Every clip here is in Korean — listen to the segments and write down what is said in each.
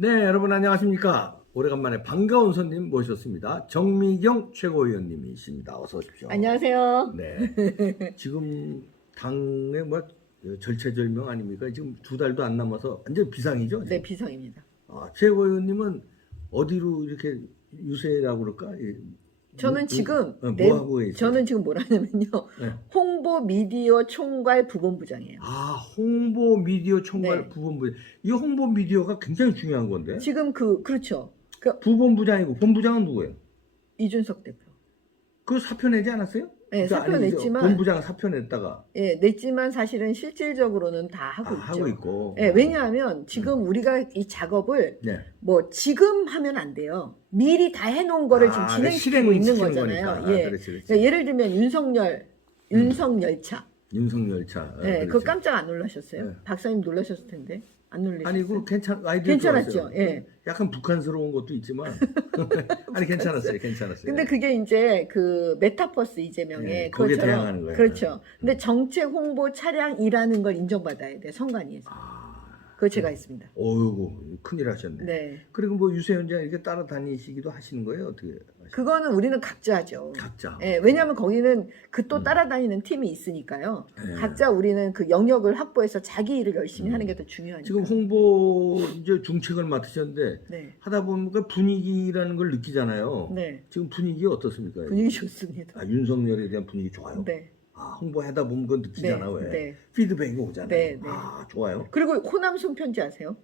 네, 여러분 안녕하십니까? 오래간만에 반가운 손님 모셨습니다. 정미경 최고위원님이십니다. 어서 오십시오. 안녕하세요. 네, 지금 당의 뭐 절체절명 아닙니까? 지금 2달도 안 남아서 완전 비상이죠? 네, 지금? 비상입니다. 최고위원님은 어디로 이렇게 유세라고 그럴까? 저는 지금 뭐 하고 계세요? 저는 지금 뭐라냐면요. 네. 홍보 미디어 총괄 부본부장이에요. 홍보 미디어 총괄 네. 부본부. 이 홍보 미디어가 굉장히 중요한 건데. 지금 그렇죠. 부본부장이고 본부장은 누구예요? 이준석 대표. 그 사표 내지 않았어요? 네, 사표 아니죠. 냈지만 본부장 사표 냈다가 예, 냈지만 사실은 실질적으로는 다 하고 있죠. 하고 있고. 예, 왜냐하면 지금 우리가 이 작업을 네. 뭐 지금 하면 안 돼요. 미리 다 해놓은 거를 지금 진행시키고 있는 거잖아요. 예. 그렇지. 그러니까 예를 들면 윤석열차. 윤석열차. 네, 그거 그렇지. 깜짝 안 놀라셨어요? 네. 박사님 놀라셨을 텐데 안 놀라셨어요? 아니 그 아이디어 괜찮았죠. 좋았어요. 예. 약간 북한스러운 것도 있지만 아니 괜찮았어요. 근데 그게 이제 그 메타버스 이재명의 네, 거기에 대항하는 거예요. 그렇죠. 근데 정책 홍보 차량이라는 걸 인정받아야 돼 선관위에서. 그거 제가 했습니다. 어이구 큰일 하셨네. 네. 그리고 뭐 유세 현장 이렇게 따라다니시기도 하시는 거예요? 어떻게 하시나요? 그거는 우리는 각자 하죠. 각자. 예, 왜냐하면 거기는 그 또 따라다니는 팀이 있으니까요. 네. 각자 우리는 그 영역을 확보해서 자기 일을 열심히 하는 게 더 중요하니까. 지금 홍보 이제 중책을 맡으셨는데 네. 하다 보니까 분위기라는 걸 느끼잖아요. 네. 지금 분위기 어떻습니까? 분위기 좋습니다. 윤석열에 대한 분위기 좋아요. 네. 홍보하다 보면 그건 느끼잖아. 네, 왜? 네. 피드백이 오잖아요. 네, 네. 좋아요. 그리고 호남 손편지 아세요?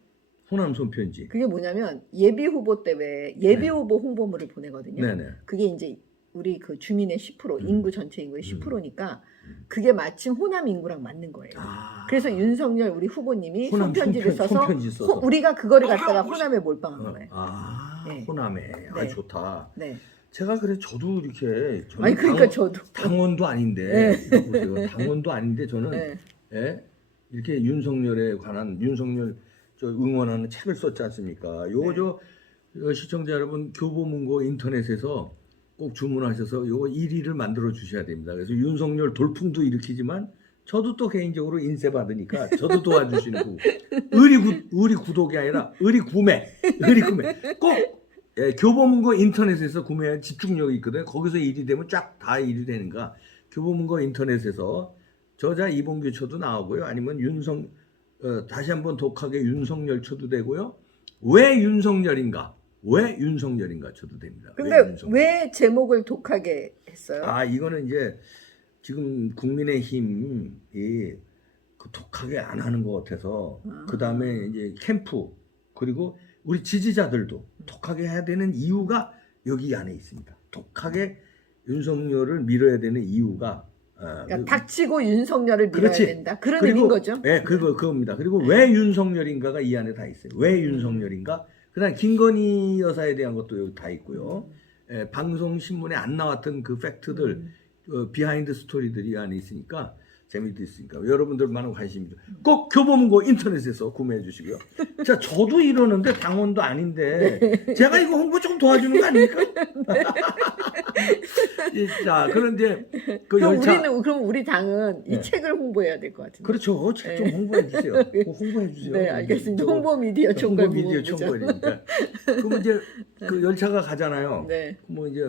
호남 손편지. 그게 뭐냐면 예비 후보 때 왜 예비 후보 홍보물을 보내거든요. 네네. 그게 이제 우리 그 주민의 10% 인구 전체 인구의 10%니까 그게 마침 호남 인구랑 맞는 거예요. 그래서 윤석열 우리 후보님이 호남 손편지를 써서 손편지 써서. 우리가 그거를 갖다가 호남에 몰빵한 거예요. 네. 호남에. 네. 좋다. 네. 제가 그래 저도 이렇게 저는 아니 그러니까 저도 당원도 아닌데 네. 보세요. 당원도 아닌데 저는 네. 이렇게 윤석열에 관한 윤석열 응원하는 책을 썼지 않습니까? 요거 시청자 여러분 교보문고 인터넷에서 꼭 주문하셔서 요거 1위를 만들어 주셔야 됩니다. 그래서 윤석열 돌풍도 일으키지만 저도 또 개인적으로 인쇄 받으니까 저도 도와주시는 거. 의리 구독이 아니라 의리 구매 꼭 교보문고 인터넷에서 구매한 집중력이 있거든요. 거기서 1위 되면 쫙 다 1위 되는가. 교보문고 인터넷에서 저자 이봉규 초도 나오고요. 아니면 다시 한번 독하게 윤석열 쳐도 되고요. 왜 윤석열인가 쳐도 됩니다. 근데 왜 제목을 독하게 했어요? 이거는 이제 지금 국민의힘이 그 독하게 안 하는 것 같아서 그 다음에 이제 캠프 그리고 우리 지지자들도 독하게 해야 되는 이유가 여기 안에 있습니다. 독하게 윤석열을 밀어야 되는 이유가 그러니까 닥치고 윤석열을 밀어야 그렇지. 된다. 그런 의미인 거죠. 네, 그겁니다. 그리고 왜 윤석열인가가 이 안에 다 있어요. 왜 윤석열인가? 그다음 김건희 여사에 대한 것도 여기 다 있고요. 방송 신문에 안 나왔던 그 팩트들, 비하인드 스토리들이 안에 있으니까 재미도 있으니까 여러분들 많은 관심이죠. 꼭 교보문고 인터넷에서 구매해 주시고요. 자, 저도 이러는데 당원도 아닌데 제가 이거 홍보 좀 도와주는 거 아닙니까? 자, 그런데 그 열차. 그럼 우리 당은 이 책을 홍보해야 될 것 같은데. 그렇죠. 책 좀 홍보해 주세요. 홍보해 주세요. 네, 알겠습니다. 홍보 미디어 총괄 부본부장. 총괄이니까. 그럼 이제 그 열차가 가잖아요. 네. 뭐 이제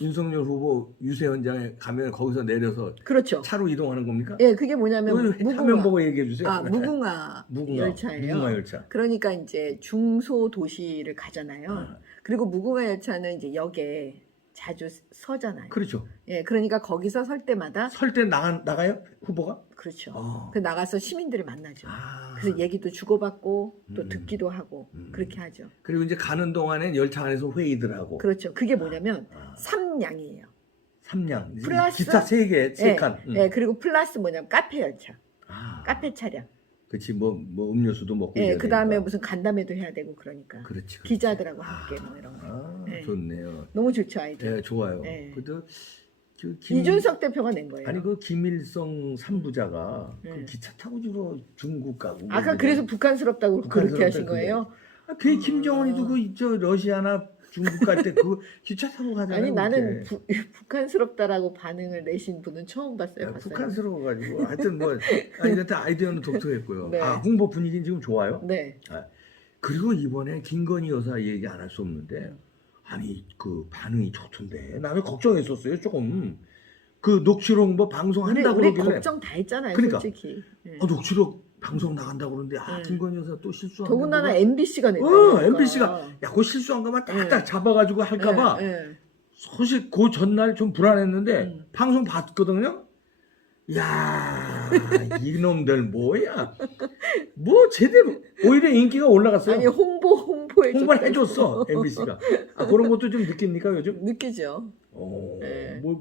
윤석열 후보 유세 현장에 가면 거기서 내려서 그렇죠. 차로 이동하는 겁니까? 예, 그게 뭐냐면 화면 보고 얘기해 주세요. 무궁화 열차예요. 무궁화 열차. 그러니까 이제 중소 도시를 가잖아요. 그리고 무궁화 열차는 이제 역에 자주 서잖아요. 그렇죠. 예, 그러니까 거기서 설 때마다 설 때 나가요? 후보가? 그렇죠. 그 나가서 시민들을 만나죠. 아. 그래서 얘기도 주고받고 또 듣기도 하고 그렇게 하죠. 그리고 이제 가는 동안엔 열차 안에서 회의들 하고. 그렇죠. 그게 뭐냐면 삼량이에요. 3량. 플러스 기차 3개, 3칸. 예, 그리고 플러스 뭐냐면 카페 열차, 카페 차량. 그렇지 뭐 음료수도 먹고. 예, 그 다음에 무슨 간담회도 해야 되고 그러니까. 그렇지. 기자들하고 함께 뭐 이런 거. 네. 좋네요. 너무 좋죠 아이디어. 네, 좋아요. 네. 그래도 이준석 대표가 낸 거예요. 아니 그 김일성 3부자가 그 기차 타고 주로 중국 가고. 아까 그래서 북한스럽다고 그렇게 하신 거예요? 걔 김정은이도 그 러시아나 중국 갈 때 그 기차 타고 가잖아요. 아니 나는 북한스럽다라고 반응을 내신 분은 처음 봤어요. 북한스러워가지고 하여튼 뭐 아이디어는 독특했고요. 네. 홍보 분위기는 지금 좋아요. 네. 그리고 이번에 김건희 여사 얘기 안 할 수 없는데 아니 그 반응이 좋던데 나는 걱정했었어요 조금. 그 녹취록 뭐 방송한다고 우리 그러길래 걱정 다 했잖아요, 그러니까. 솔직히. 예. 녹취록 방송 나간다고 그러는데 네. 김건희 여사 또 실수한 더군다나 거가- MBC가 냈다니까. MBC가 야 그거 실수한 것만 딱딱 네. 잡아가지고 할까봐 사실 그 전날 좀 불안했는데 방송 봤거든요. 야 이놈들 뭐야 뭐 제대로 오히려 인기가 올라갔어요. 아니 홍보를 해줬어 MBC가. 그런 것도 좀 느낍니까 요즘? 느끼죠. 네. 뭐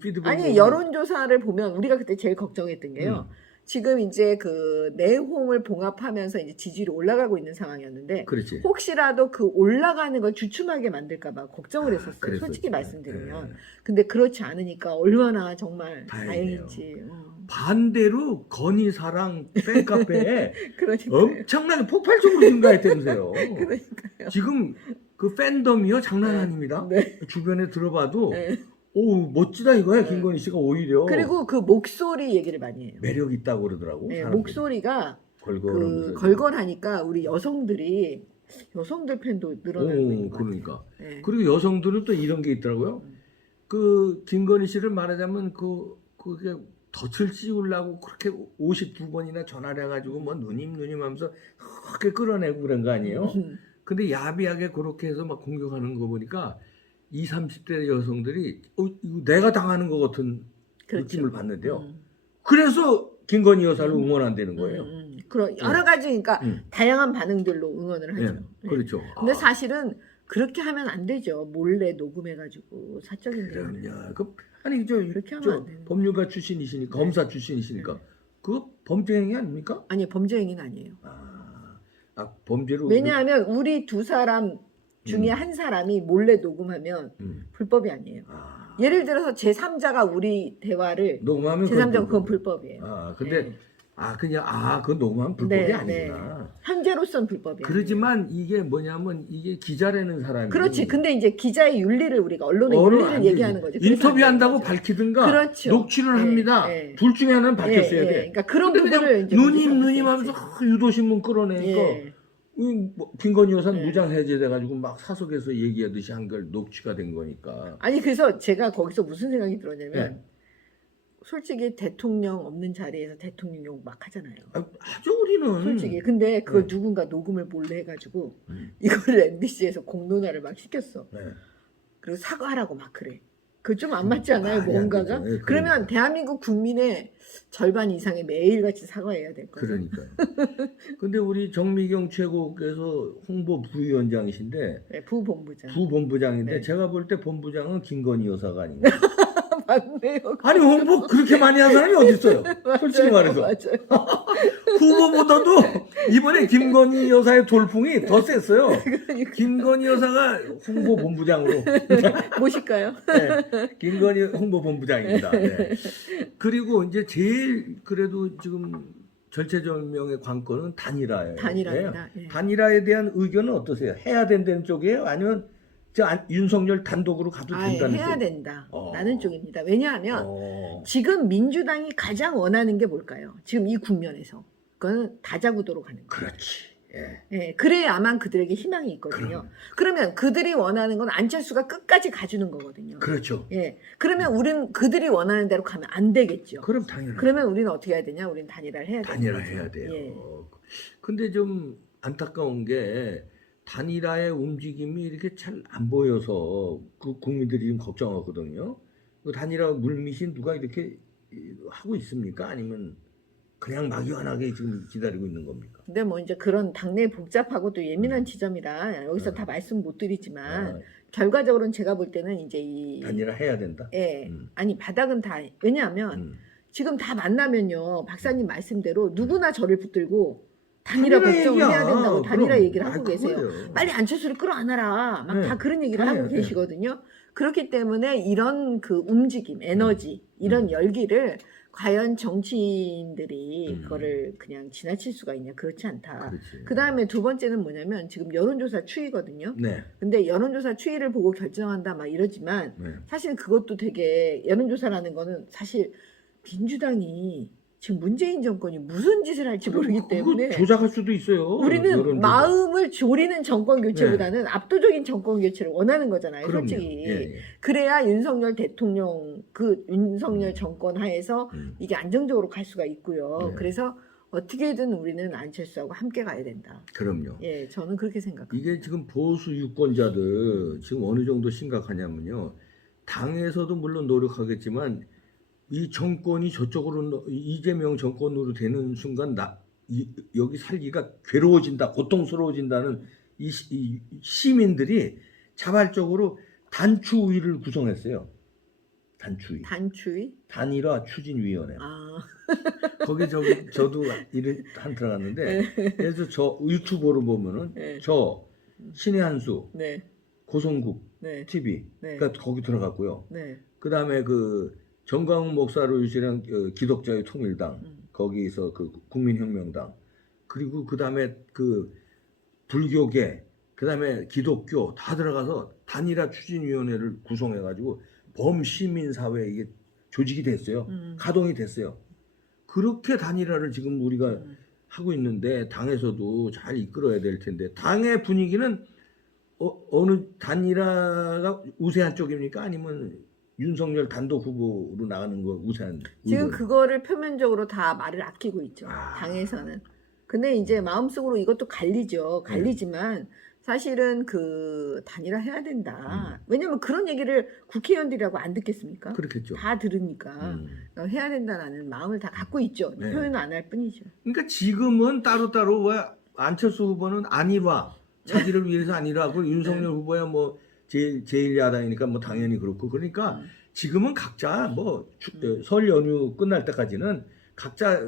피드백 아니 여론조사를 보면 우리가 그때 제일 걱정했던 게요. 지금 이제 그 내용을 봉합하면서 이제 지지율이 올라가고 있는 상황이었는데 그렇지. 혹시라도 그 올라가는 걸 주춤하게 만들까봐 걱정을 했었어요. 그랬었지. 솔직히 말씀드리면. 네. 근데 그렇지 않으니까 얼마나 정말 다행이네요. 다행인지. 반대로 건희사랑 팬카페에 그러니까요. 엄청나게 폭발적으로 증가했다면서요. 그러니까요. 지금 그 팬덤이요 장난 아닙니다. 네. 주변에 들어봐도 네. 오 멋지다 이거야 네. 김건희 씨가 오히려 그리고 그 목소리 얘기를 많이 해요. 매력 있다고 그러더라고. 네, 사람들이. 목소리가 걸걸하면서. 걸걸하니까 우리 여성들 팬도 늘어나고 있는 것 그러니까. 같아요. 네. 그리고 여성들은 또 이런 게 있더라고요. 그 김건희 씨를 말하자면 그게 덫을 씌우려고 그렇게 52번이나 전화를 해가지고 뭐 누님 하면서 그렇게 끌어내고 그런 거 아니에요? 근데 야비하게 그렇게 해서 막 공격하는 거 보니까 20, 30대 여성들이 이거 내가 당하는 것 같은 그렇죠. 느낌을 받는데요. 그래서 김건희 여사를 응원한다는 거예요. 그런 여러 가지 그러니까 음. 다양한 반응들로 응원을 하죠. 네, 그렇죠. 근데 사실은 그렇게 하면 안 되죠. 몰래 녹음해가지고 사적인 내용을. 그럼요. 아니 그렇게 하면 안 되는 법률가 출신이시니까 네. 검사 출신이시니까 그거 범죄행위 아닙니까? 아니 범죄 행위는 아니에요. 범죄로 왜냐하면 우리 두 사람 중에 한 사람이 몰래 녹음하면 불법이 아니에요. 예를 들어서 제3자가 우리 대화를 녹음하면 제3자가 그건 불법이에요. 근데 네. 그건 녹음하면 불법이 네, 아니구나. 현재로선 불법이에요. 그러지만 이게 뭐냐면 이게 기자라는 사람이 그렇지. 근데 이제 기자의 윤리를 우리가 언론의 안 윤리를 되지. 얘기하는 거죠. 그래서 안 인터뷰한다고 되는 거죠. 밝히든가 그렇죠. 녹취를 예, 합니다. 예. 둘 중에 하나는 밝혔어야 예, 예. 돼. 그러니까 그런 근데 그냥 부분을 이제 누님 하면서 유도신문 끌어내니까 예. 김건희 여사는 예. 무장 해제돼가지고 막 사석에서 얘기하듯이 한 걸 녹취가 된 거니까. 아니 그래서 제가 거기서 무슨 생각이 들었냐면 네. 솔직히 대통령 없는 자리에서 대통령 욕 막 하잖아요. 하죠 우리는. 솔직히. 근데 그걸 네. 누군가 녹음을 몰래 해가지고 이거를 MBC에서 공론화를 막 시켰어. 네. 그리고 사과하라고 막 그래. 그 좀 안 맞지 않아요? 말이 안 뭔가가? 되죠. 예, 그러면 그러니까. 대한민국 국민의 절반 이상이 매일같이 사과해야 될 거죠. 그러니까요. 근데 우리 정미경 최고께서 홍보 부위원장이신데 네, 부본부장. 부본부장인데 네. 제가 볼 때 본부장은 김건희 여사가 아닌가. 맞네요. 아니 홍보 그렇게 많이 한 사람이 어디 있어요? 솔직히 말해서. 맞아요. 후보보다도 이번에 김건희 여사의 돌풍이 더 셌어요. 그러니까. 김건희 여사가 홍보본부장으로. 모실까요? 네, 김건희 홍보본부장입니다. 네. 그리고 이제 제일 그래도 지금 절체절명의 관건은 단일화예요. 단일화입니다. 네. 예. 단일화에 대한 의견은 어떠세요? 해야 된다는 쪽이에요? 아니면 윤석열 단독으로 가도 된다는 해야 쪽? 된다. 라는 쪽입니다. 왜냐하면 어. 지금 민주당이 가장 원하는 게 뭘까요? 지금 이 국면에서. 그건 다자구도로 가는 거예요. 그렇지. 예. 예, 그래야만 그들에게 희망이 있거든요. 그러면 그들이 원하는 건 안철수가 끝까지 가주는 거거든요. 그렇죠. 예, 그러면 우리는 그들이 원하는 대로 가면 안 되겠죠. 그럼 당연히. 그러면 우리는 어떻게 해야 되냐? 우리는 단일화를 해야 돼요. 단일화해야 돼요. 예. 근데 좀 안타까운 게 단일화의 움직임이 이렇게 잘 안 보여서 그 국민들이 좀 걱정하거든요. 그 단일화 물밑이 누가 이렇게 하고 있습니까? 아니면 그냥 막연하게 지금 기다리고 있는 겁니까? 근데 뭐 이제 그런 당내 복잡하고 또 예민한 지점이라 여기서 다 말씀 못 드리지만 결과적으로는 제가 볼 때는 이제 이 단일화 해야 된다. 예, 아니 바닥은 다 왜냐하면 지금 다 만나면요 박사님 말씀대로 누구나 저를 붙들고 단일화 걱정을 해야 된다고 단일화 얘기를 하고 계세요. 그거예요. 빨리 안철수를 끌어안아라. 막 다 그런 얘기를 하고 계시거든요. 그렇기 때문에 이런 그 움직임, 에너지, 이런 열기를 과연 정치인들이 그거를 그냥 지나칠 수가 있냐? 그렇지 않다. 그 다음에 두 번째는 뭐냐면 지금 여론조사 추이거든요. 네. 근데 여론조사 추이를 보고 결정한다 막 이러지만 네. 사실 그것도 되게 여론조사라는 거는 사실 민주당이 지금 문재인 정권이 무슨 짓을 할지 모르기 그거 때문에 조작할 수도 있어요. 우리는 여론조작. 마음을 졸이는 정권 교체보다는 압도적인 정권 교체를 원하는 거잖아요. 그럼요. 솔직히. 예, 예. 그래야 윤석열 대통령 그 윤석열 정권 하에서 이게 안정적으로 갈 수가 있고요. 네. 그래서 어떻게든 우리는 안철수하고 함께 가야 된다. 그럼요. 예, 저는 그렇게 생각합니다. 이게 지금 보수 유권자들 지금 어느 정도 심각하냐면요. 당에서도 물론 노력하겠지만 이 정권이 저쪽으로 이재명 정권으로 되는 순간 여기 살기가 괴로워진다, 고통스러워진다는 이 시민들이 자발적으로 단추위를 구성했어요. 단추위. 단추위? 단일화 추진위원회. 아, 거기 저도 일을 한 들어갔는데 그래서 저 유튜브로 보면은 네. 저 신의 한수, 네, 고성국 네, TV 네, 그러니까 거기 들어갔고요. 네. 그 다음에 그 정광훈 목사로 유시한 기독자의 통일당 음. 거기서 그 국민혁명당 그리고 그 다음에 그 불교계 그 다음에 기독교 다 들어가서 단일화 추진위원회를 구성해가지고 범시민사회 이게 조직이 됐어요. 가동이 됐어요. 그렇게 단일화를 지금 우리가 하고 있는데 당에서도 잘 이끌어야 될 텐데 당의 분위기는 어느 단일화가 우세한 쪽입니까? 아니면 윤석열 단독 후보로 나가는 거 우세한? 지금 의견? 그거를 표면적으로 다 말을 아끼고 있죠. 아. 당에서는. 근데 이제 마음속으로 이것도 갈리죠. 갈리지만 사실은 그 단일화 해야 된다. 왜냐면 그런 얘기를 국회의원들이라고 안 듣겠습니까? 그렇겠죠. 다 들으니까 해야 된다라는 마음을 다 갖고 있죠. 네. 표현은 안 할 뿐이죠. 그러니까 지금은 따로따로 왜 안철수 후보는 안일화 자기를 위해서 안일화하고 윤석열 후보야 뭐 제1야당이니까 뭐 당연히 그렇고 그러니까 지금은 각자 뭐 설 연휴 끝날 때까지는 각자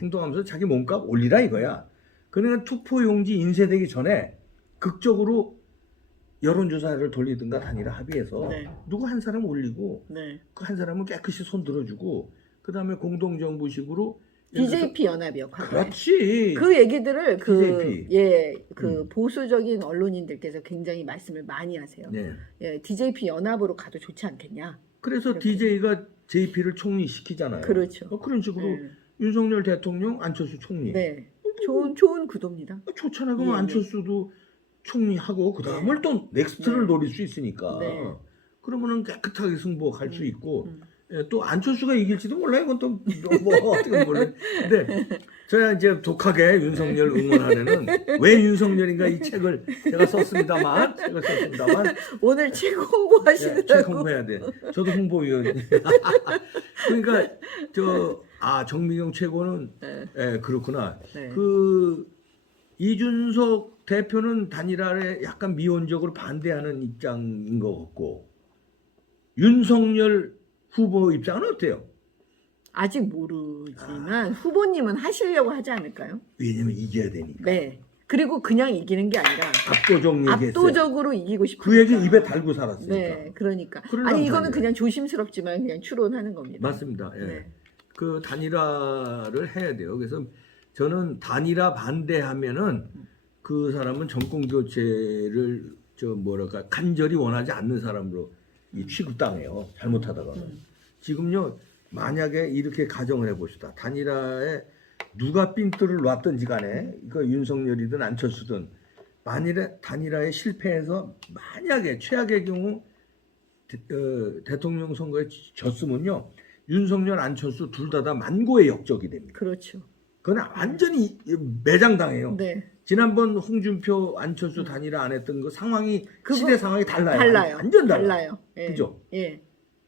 행동하면서 자기 몸값 올리라 이거야. 그러니까 투표용지 인쇄되기 전에 극적으로 여론조사를 돌리든가 단일화 합의해서 네. 누구 한 사람 올리고 네. 그 한 사람은 깨끗이 손 들어주고 그 다음에 공동정부식으로 DJP 연합이요. 과거에. 그렇지. 그 얘기들을 DJP. 보수적인 언론인들께서 굉장히 말씀을 많이 하세요. 네. 예, DJP 연합으로 가도 좋지 않겠냐. 그래서 이렇게. DJ가 JP를 총리시키잖아요. 그렇죠. 그런 식으로 네. 윤석열 대통령, 안철수 총리. 네. 좋은 구도입니다. 좋잖아요. 그럼 예, 안철수도 총리하고 그 다음을 또 넥스트를 네. 노릴 수 있으니까. 네. 그러면은 깨끗하게 승부할 수 있고 예, 또 안철수가 이길지도 몰라요. 그건 또 뭐 어떻게 몰라. 근데 제가 이제 독하게 윤석열 응원하려는 왜 윤석열인가 이 책을 제가 썼습니다만 오늘 책 예, 책 홍보하시느라고. 홍보해야 돼. 저도 홍보위원. 그러니까 정미경 최고는 네. 예, 그렇구나. 네. 그 이준석 대표는 단일화에 약간 미온적으로 반대하는 입장인 것 같고 윤석열 후보 입장은 어때요? 아직 모르지만 후보님은 하시려고 하지 않을까요? 왜냐면 이겨야 되니까. 네. 그리고 그냥 이기는 게 아니라 압도적 얘기했어요. 압도적으로 이기고 싶으니까. 그 얘기 입에 달고 살았으니까. 네, 그러니까. 그러려면 아니 이거는 단일화. 그냥 조심스럽지만 그냥 추론하는 겁니다. 맞습니다. 예. 네. 그 단일화를 해야 돼요. 그래서 저는 단일화 반대하면은 그 사람은 정권 교체를 간절히 원하지 않는 사람으로 이 취급당해요. 잘못하다가는. 지금요 만약에 이렇게 가정을 해봅시다. 단일화에 누가 핀트를 놨든지 간에 이거 윤석열이든 안철수든 만일에 단일화에 실패해서 만약에 최악의 경우 대통령 선거에 졌으면요 윤석열 안철수 둘 다 만고의 역적이 됩니다. 그렇죠. 그건 완전히 매장당해요. 네. 지난번 홍준표 안철수 단일화 안 했던 그 상황이 그거 시대 상황이 달라요. 달라요. 완전 달라요. 예. 그죠? 예.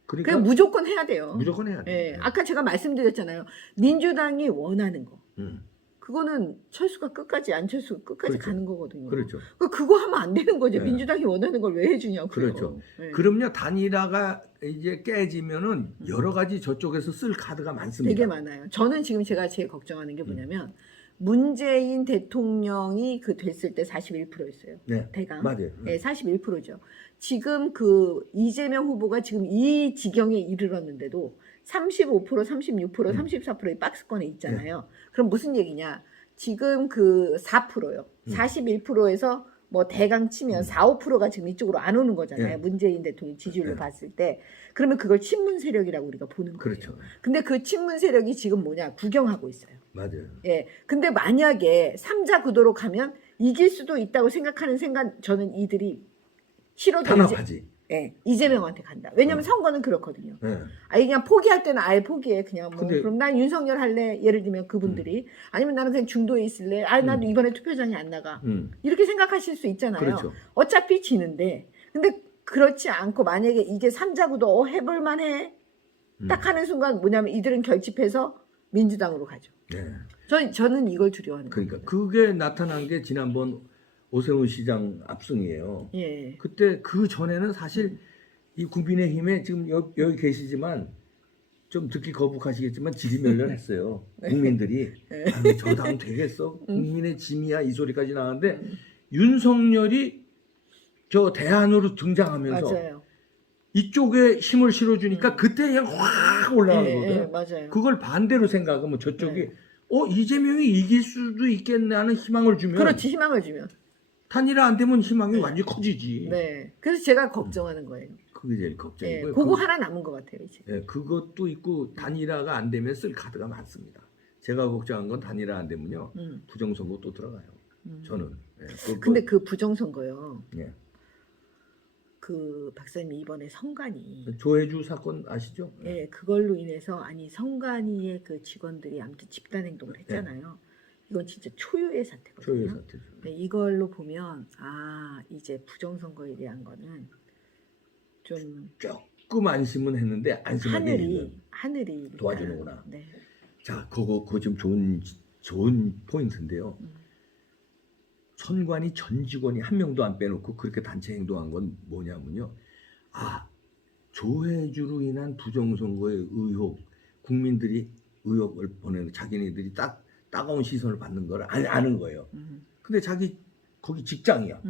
그러니까 그냥 무조건 해야 돼요. 무조건 해야 돼요. 예. 아까 제가 말씀드렸잖아요. 민주당이 원하는 거. 음. 그거는 철수가 끝까지 안철수가 끝까지 그렇죠. 가는 거거든요. 그렇죠. 그거 하면 안 되는 거죠. 네. 민주당이 원하는 걸 왜 해주냐고요. 그렇죠. 예. 그럼요 단일화가 이제 깨지면은 여러 가지 저쪽에서 쓸 카드가 많습니다. 되게 많아요. 저는 지금 제가 제일 걱정하는 게 뭐냐면 문재인 대통령이 됐을 때 41%였어요. 네. 대강. 맞아요. 네, 41%죠. 지금 그 이재명 후보가 지금 이 지경에 이르렀는데도 35%, 36%, 34%의 박스권에 있잖아요. 그럼 무슨 얘기냐? 지금 그 4%요. 41%에서 뭐 대강 치면 4~5%가 지금 이쪽으로 안 오는 거잖아요. 예. 문재인 대통령 지지율로 예. 봤을 때. 그러면 그걸 친문 세력이라고 우리가 보는 거예요. 그렇죠. 근데 그 친문 세력이 지금 뭐냐? 구경하고 있어요. 맞아요. 예. 근데 만약에 3자 구도로 가면 이길 수도 있다고 생각하는 생각 저는 이들이 싫어도 탄압하지. 예, 이재명한테 간다. 왜냐면 선거는 그렇거든요. 예. 아예 그냥 포기할 때는 아예 포기해. 그냥 뭐 근데- 그럼 난 윤석열 할래. 예를 들면 그분들이 아니면 나는 그냥 중도에 있을래. 아 나도 이번에 투표장에 안 나가. 이렇게 생각하실 수 있잖아요. 그렇죠. 어차피 지는데. 근데 그렇지 않고 만약에 이게 3자 구도 해볼 만해. 딱 하는 순간 뭐냐면 이들은 결집해서 민주당으로 가죠. 네. 저는 이걸 두려워하는 그러니까 겁니다. 그게 나타난 게 지난번 오세훈 시장 압승이에요. 예. 그때 그 전에는 사실 이 국민의힘에 지금 여기 계시지만 좀 듣기 거북하시겠지만 지리멸렬했어요. 국민들이 아니, 저 당 되겠어? 국민의 짐이야 이 소리까지 나왔는데 윤석열이 저 대안으로 등장하면서 맞아요. 이쪽에 힘을 실어주니까 그때 그냥 확 올라가는 예, 거거든요. 예, 맞아요. 그걸 반대로 생각하면 저쪽이 네. 이재명이 이길 수도 있겠네 하는 희망을 주면 그렇지 희망을 주면. 단일화 안 되면 희망이 완전히 커지지. 네. 그래서 제가 걱정하는 거예요. 그게 제일 예, 걱정이고요. 그거 하나 남은 것 같아요 이제. 예, 그것도 있고 단일화가 안 되면 쓸 카드가 많습니다. 제가 걱정한 건 단일화 안 되면요 부정선거 또 들어가요. 저는. 예, 근데 그 부정선거요. 예. 그 박사님 이번에 성관이 조혜주 사건 아시죠? 예 그걸로 인해서 아니 성관이의 그 직원들이 아무튼 집단 행동을 했잖아요. 이건 진짜 초유의 사태거든요. 초유의 사태죠. 네, 이걸로 보면 아 이제 부정선거에 대한 거는 좀 조금 안심은 했는데 안심하게 하늘이 도와주는구나. 네. 자, 그거 좀 좋은 포인트인데요. 선관위 전 직원이 한 명도 안 빼놓고 그렇게 단체 행동한 건 뭐냐면요. 아, 조혜주로 인한 부정선거의 의혹, 국민들이 의혹을 보내는 자기네들이 따가운 시선을 받는 걸 아는 거예요. 근데 자기 거기 직장이야.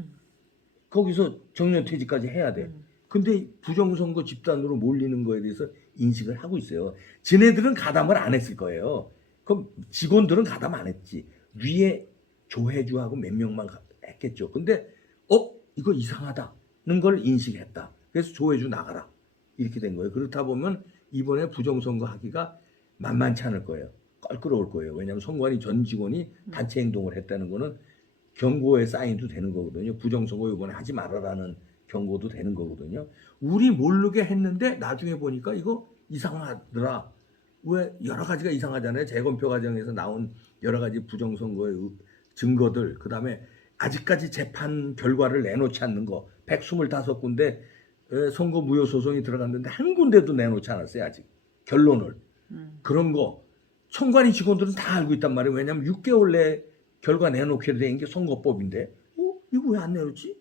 거기서 정년퇴직까지 해야 돼. 근데 부정선거 집단으로 몰리는 거에 대해서 인식을 하고 있어요. 지네들은 가담을 안 했을 거예요. 그럼 직원들은 가담 안 했지. 위에 조혜주하고 몇 명만 했겠죠. 근데 이거 이상하다는 걸 인식했다. 그래서 조혜주 나가라. 이렇게 된 거예요. 그렇다 보면 이번에 부정선거 하기가 만만치 않을 거예요. 껄끄러울 거예요. 왜냐하면 선관위 전 직원이 단체 행동을 했다는 거는 경고의 사인도 되는 거거든요. 부정선거 이번에 하지 말아라는 경고도 되는 거거든요. 우리 모르게 했는데 나중에 보니까 이거 이상하더라. 왜 여러 가지가 이상하잖아요. 재검표 과정에서 나온 여러 가지 부정선거의 증거들, 그 다음에 아직까지 재판 결과를 내놓지 않는 거 125군데 선거 무효 소송이 들어갔는데 한 군데도 내놓지 않았어요. 아직 결론을. 그런 거 선관위 직원들은 다 알고 있단 말이에요. 왜냐하면 6개월 내에 결과 내놓게 된 게 선거법인데 이거 왜 안 내놓지?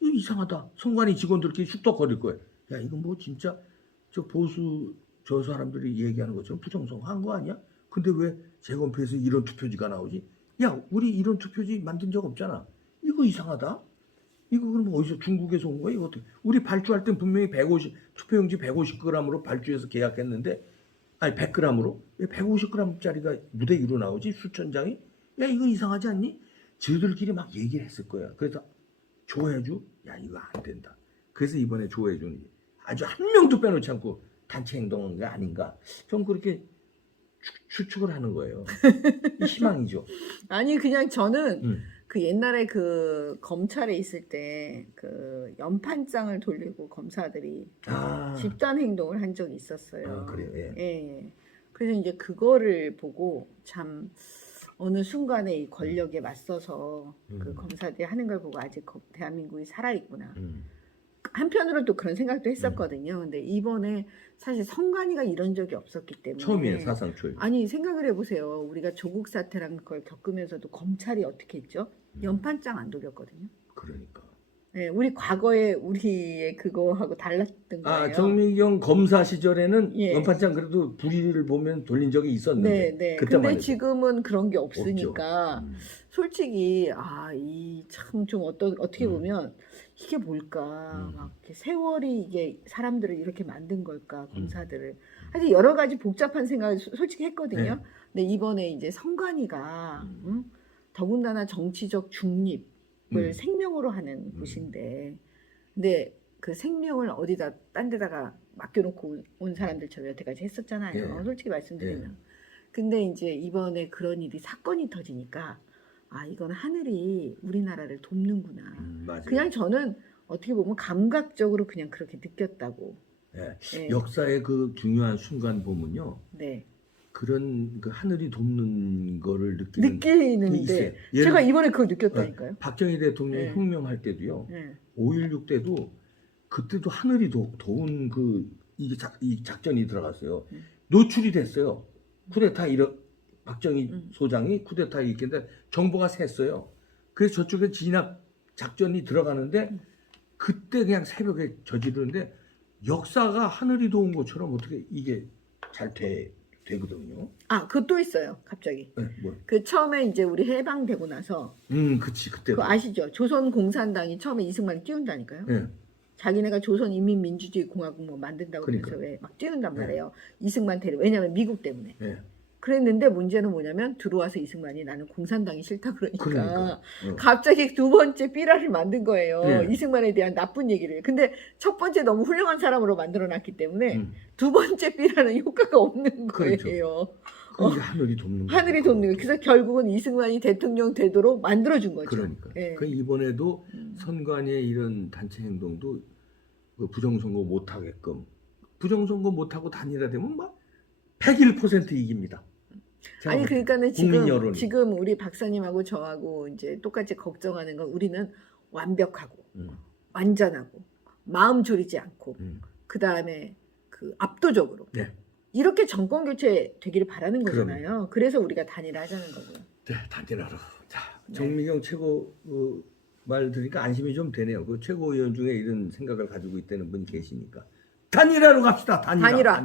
이거 이상하다. 선관위 직원들끼리 쑥덕거릴 거예요. 야 이거 뭐 진짜 저 보수 저 사람들이 얘기하는 것처럼 부정선거 한 거 아니야? 근데 왜 재검표에서 이런 투표지가 나오지? 야 우리 이런 투표지 만든 적 없잖아. 이거 이상하다. 이거 그럼 어디서 중국에서 온 거야? 이거 어떻게? 우리 발주할 땐 분명히 150 투표용지 150g으로 발주해서 계약했는데 아니 100g으로 왜 150g짜리가 무대 위로 나오지? 수천 장이? 야 이거 이상하지 않니? 저들끼리 막 얘기를 했을 거야. 그래서 조혜주 야 이거 안 된다. 그래서 이번에 조혜주는 아주 한 명도 빼놓지 않고 단체 행동한 게 아닌가. 좀 그렇게 추측을 하는 거예요. 희망이죠. 아니 그냥 저는 그 옛날에 그 검찰에 있을 때 그 연판장을 돌리고 검사들이 집단 행동을 한 적이 있었어요. 그래요. 예. 예. 그래서 이제 그거를 보고 참 어느 순간에 이 권력에 맞서서 그 검사들이 하는 걸 보고 아직 대한민국이 살아있구나. 한편으로 또 그런 생각도 했었거든요. 근데 이번에 사실 선관위가 이런 적이 없었기 때문에 처음이에요. 사상 초유. 아니 생각을 해보세요. 우리가 조국 사태라는 걸 겪으면서도 검찰이 어떻게 했죠? 연판장 안 돌렸거든요. 그러니까. 네, 우리 과거에 우리의 그거하고 달랐던 거예요. 정미경 검사 시절에는 예. 연판장 그래도 불의를 보면 돌린 적이 있었는데. 네. 그때만 근데 해도. 지금은 그런 게 없으니까 없죠. 솔직히 이 참 좀 어떻게 보면 이게 뭘까? 막 이렇게 세월이 이게 사람들을 이렇게 만든 걸까? 검사들을. 하여튼 여러 가지 복잡한 생각을 솔직히 했거든요. 네. 근데 이번에 이제 선관위가 더군다나 정치적 중립 생명으로 하는 곳인데, 근데 그 생명을 어디다 딴 데다가 맡겨놓고 온 사람들 저희 여태까지 했었잖아요. 예. 솔직히 말씀드리면. 근데 이제 이번에 그런 일이 사건이 터지니까 아 이건 하늘이 우리나라를 돕는구나. 맞아요. 그냥 저는 어떻게 보면 감각적으로 그냥 그렇게 느꼈다고. 예. 예. 역사의 그 중요한 순간 보면요. 네. 그런 그 하늘이 돕는 거를 느끼는 게 느끼는데 있어요. 제가 이번에 그걸 느꼈다니까요. 박정희 대통령이 네. 혁명할 때도요. 네. 5.16 때도 그때도 하늘이 도운 이 작전이 들어갔어요. 노출이 됐어요. 쿠데타 박정희 소장이 쿠데타 일으켰는데 정보가 샜어요. 그래서 저쪽에 진압 작전이 들어가는데 그때 그냥 새벽에 저지르는데 역사가 하늘이 도운 것처럼 어떻게 이게 잘 되거든요. 아, 그것도 있어요. 갑자기. 네, 뭐. 그 처음에 이제 우리 해방되고 나서 그치 그때. 그거 아시죠? 조선공산당이 처음에 이승만 띄운다니까요. 네. 자기네가 조선인민민주주의공화국 뭐 만든다고 그래서 그러니까. 왜 막 띄운단 네. 말이에요. 이승만 데려. 왜냐면 미국 때문에. 네. 그랬는데 문제는 뭐냐면 들어와서 이승만이 나는 공산당이 싫다 그러니까 그러니까. 갑자기 두 번째 삐라를 만든 거예요. 네. 이승만에 대한 나쁜 얘기를. 근데 첫 번째 너무 훌륭한 사람으로 만들어놨기 때문에 음. 두 번째 삐라는 효과가 없는 그렇죠. 거예요. 그게 하늘이 돕는 거예요. 하늘이 돕는 거예요. 그래서 결국은 이승만이 대통령 되도록 만들어준 거죠. 그러니까. 예. 그 이번에도 선관위의 이런 단체 행동도 그 부정선거 못하게끔 부정선거 못하고 단일화되면 막 101% 이깁니다. 아니 그러니까는 국민 여론이. 지금 우리 박사님하고 저하고 이제 똑같이 걱정하는 건 우리는 완벽하고 완전하고 마음 졸이지 않고 그 다음에 그 압도적으로 네. 이렇게 정권 교체 되기를 바라는 거잖아요. 그래서 우리가 단일화하자는 거고요. 네, 단일화로. 자, 네. 정미경 최고 말 들으니까 안심이 좀 되네요. 그 최고위원 중에 이런 생각을 가지고 있다는 분이 계시니까 단일화로 갑시다. 단일화.